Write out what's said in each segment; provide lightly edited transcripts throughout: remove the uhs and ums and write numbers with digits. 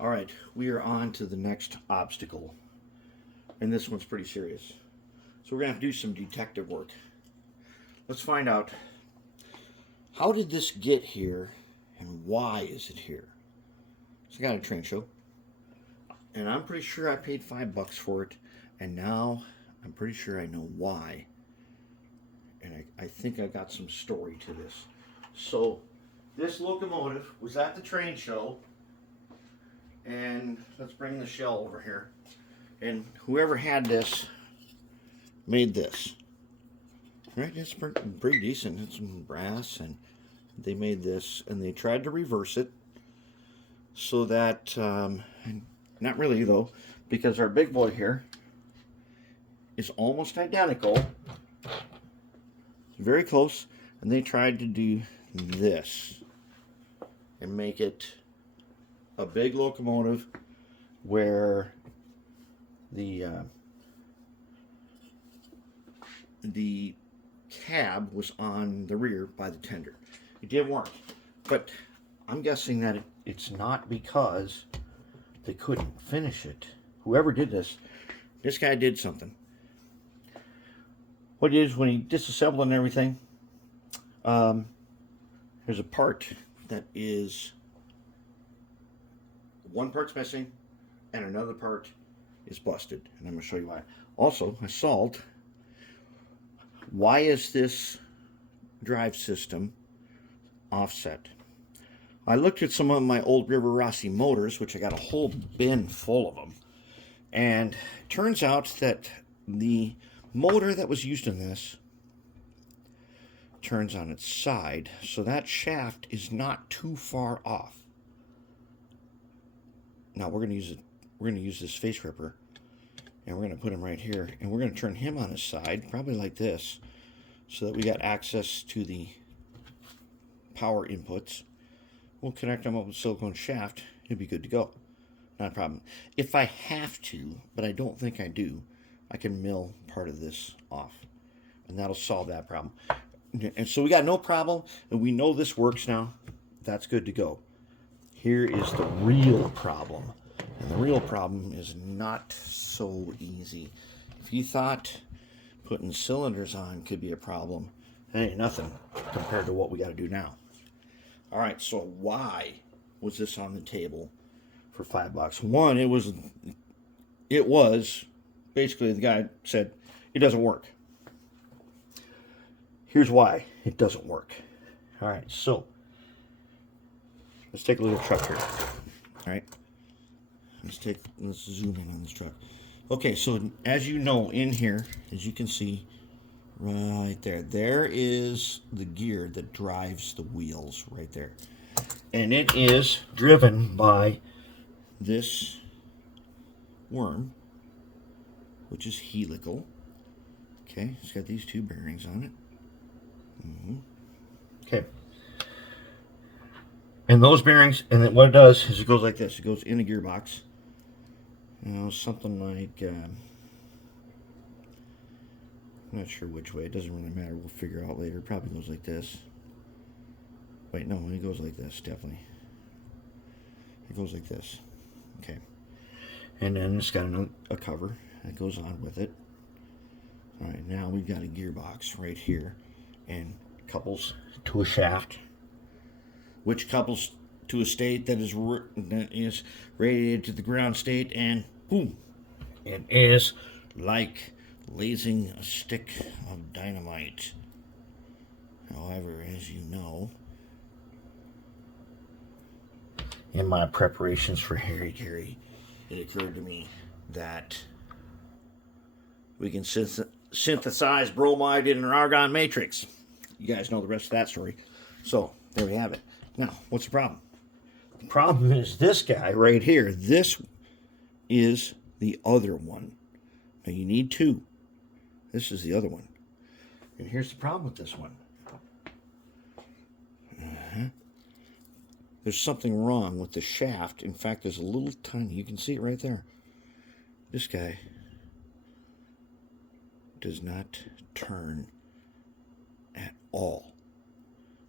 All right, we are on to the next obstacle, and this one's pretty serious. So we're gonna have to do some detective work. Let's find out, how did this get here, and why is it here? So I got a train show, and I'm pretty sure I paid $5 for it, and now I'm pretty sure I know why. And I think I got some story to this. So this locomotive was at the train show, and let's bring the shell over here. And whoever had this made this. Right, it's pretty decent. It's some brass, and they made this, and they tried to reverse it so that, not really though, because our big boy here is almost identical, very close, and they tried to do this and make it a big locomotive where the cab was on the rear by the tender. It didn't work, but I'm guessing that it's not because they couldn't finish it. Whoever did this guy did something. What it is, when he disassembled and everything, there's a part that is, one part's missing and another part is busted, and I'm going to show you why. Also, I solved, why is this drive system offset? I looked at some of my old Rivarossi motors, which I got a whole bin full of them, and it turns out that the motor that was used in this turns on its side, so that shaft is not too far off. Now we're going to use this face ripper, and we're going to put him right here, and we're going to turn him on his side, probably like this, so that we got access to the power inputs. We'll connect them up with silicone shaft. It'll be good to go. Not a problem. If I have to, but I don't think I do, I can mill part of this off, and that'll solve that problem. And so we got no problem, and we know this works now. That's good to go. Here is the real problem, and the real problem is not so easy. If you thought putting cylinders on could be a problem, that ain't nothing compared to what we got to do now. All right, so why was this on the table for $5? One, it was basically, the guy said it doesn't work. Here's why it doesn't work. All right, so let's take a look at the truck here. All right, let's zoom in on this truck. Okay, so as you know, in here, as you can see right there is the gear that drives the wheels right there, and it is driven by this worm, which is helical. Okay, it's got these two bearings on it. Okay, and those bearings, and then what it does is it goes like this. It goes in a gearbox, something like, I'm not sure which way. It doesn't really matter. We'll figure out later. It probably goes like this. Wait, no, it goes like this, definitely. It goes like this. Okay. And then it's got a cover that goes on with it. All right, now we've got a gearbox right here, and couples to a shaft, which couples to a state that is radiated to the ground state, and boom, it is like lasing a stick of dynamite. However, as you know, in my preparations for Harry Carey, it occurred to me that we can synthesize bromide in an argon matrix. You guys know the rest of that story. So, there we have it. Now, what's the problem? The problem is this guy right here. This is the other one. Now, you need two. This is the other one. And here's the problem with this one. There's something wrong with the shaft. In fact, there's a little tiny, you can see it right there. This guy does not turn at all.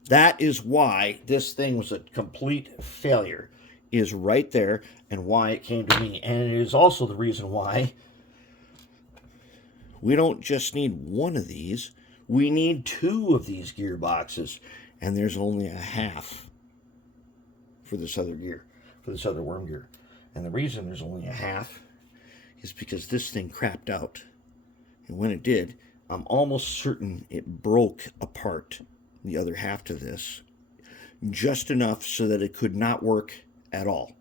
That is why this thing was a complete failure. is right there and why it came to me. And it is also the reason why we don't just need one of these. We need two of these gearboxes. And there's only a half for this other gear, for this other worm gear. And the reason there's only a half is because this thing crapped out. And when it did, I'm almost certain it broke apart the other half to this, just enough so that it could not work at all.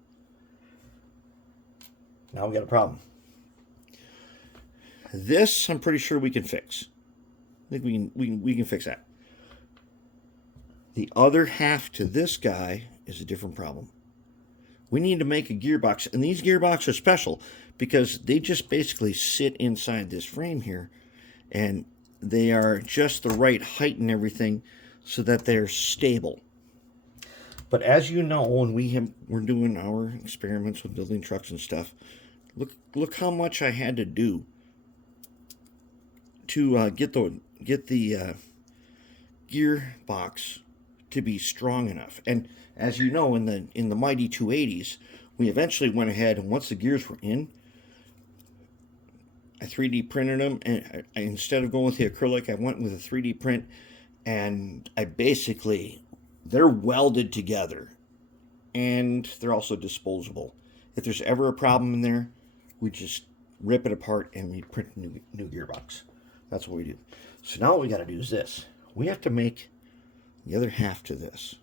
Now we got a problem. This, I'm pretty sure we can fix. I think we can fix that. The other half to this guy is a different problem. We need to make a gearbox, and these gearboxes are special because they just basically sit inside this frame here, and they are just the right height and everything so that they're stable. But as you know, when we're doing our experiments with building trucks and stuff, look how much I had to do to get the gearbox to be strong enough. And as you know, in the mighty 280s, we eventually went ahead, and once the gears were in, I 3D printed them, and instead of going with the acrylic, I went with a 3D print, and they're welded together, and they're also disposable. If there's ever a problem in there, we just rip it apart and we print a new gearbox. That's what we do. So now what we got to do is this. We have to make the other half to this.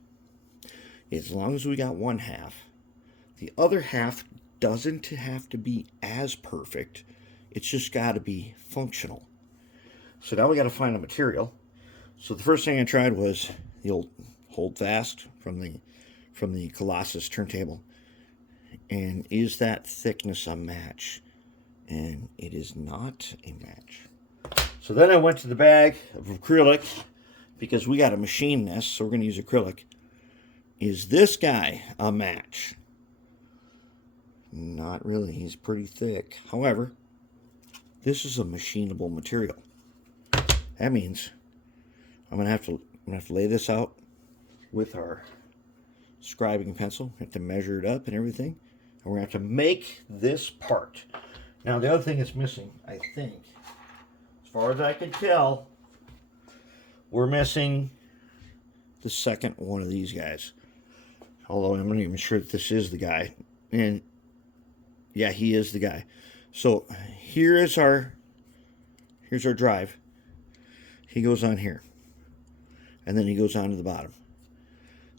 As long as we got one half, the other half doesn't have to be as perfect. It's just got to be functional. So now we got to find a material. So the first thing I tried was the old Hold Fast from the Colossus turntable. And is that thickness a match? And it is not a match. So then I went to the bag of acrylic because we got to machine this, so we're going to use acrylic. Is this guy a match? Not really. He's pretty thick. However, this is a machinable material. That means I'm gonna have to lay this out with our scribing pencil. We have to measure it up and everything, and we're gonna have to make this part. Now the other thing that's missing, I think, as far as I can tell, we're missing the second one of these guys. Although I'm not even sure that this is the guy. And yeah, he is the guy. So here's our drive. He goes on here. And then he goes on to the bottom.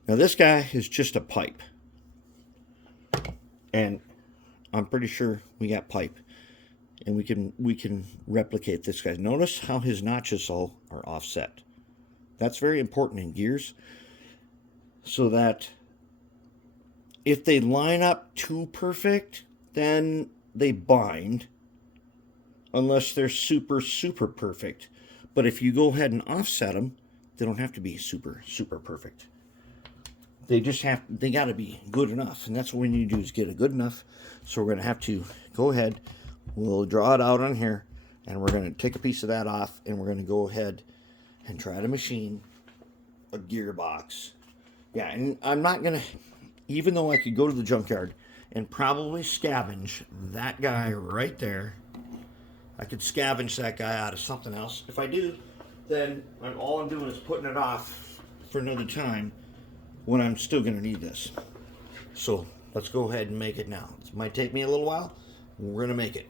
Now this guy is just a pipe. And I'm pretty sure we got pipe. And we can replicate this guy. Notice how his notches all are offset. That's very important in gears. So that if they line up too perfect, then they bind, unless they're super, super perfect. But if you go ahead and offset them, they don't have to be super, super perfect. They got to be good enough. And that's what we need to do, is get it good enough. So we're going to have to go ahead, we'll draw it out on here, and we're going to take a piece of that off, and we're going to go ahead and try to machine a gearbox. Yeah, and I'm not going to, even though I could go to the junkyard and probably scavenge that guy right there. I could scavenge that guy out of something else. If I do, then all I'm doing is putting it off for another time when I'm still going to need this. So let's go ahead and make it now. It might take me a little while. We're going to make it.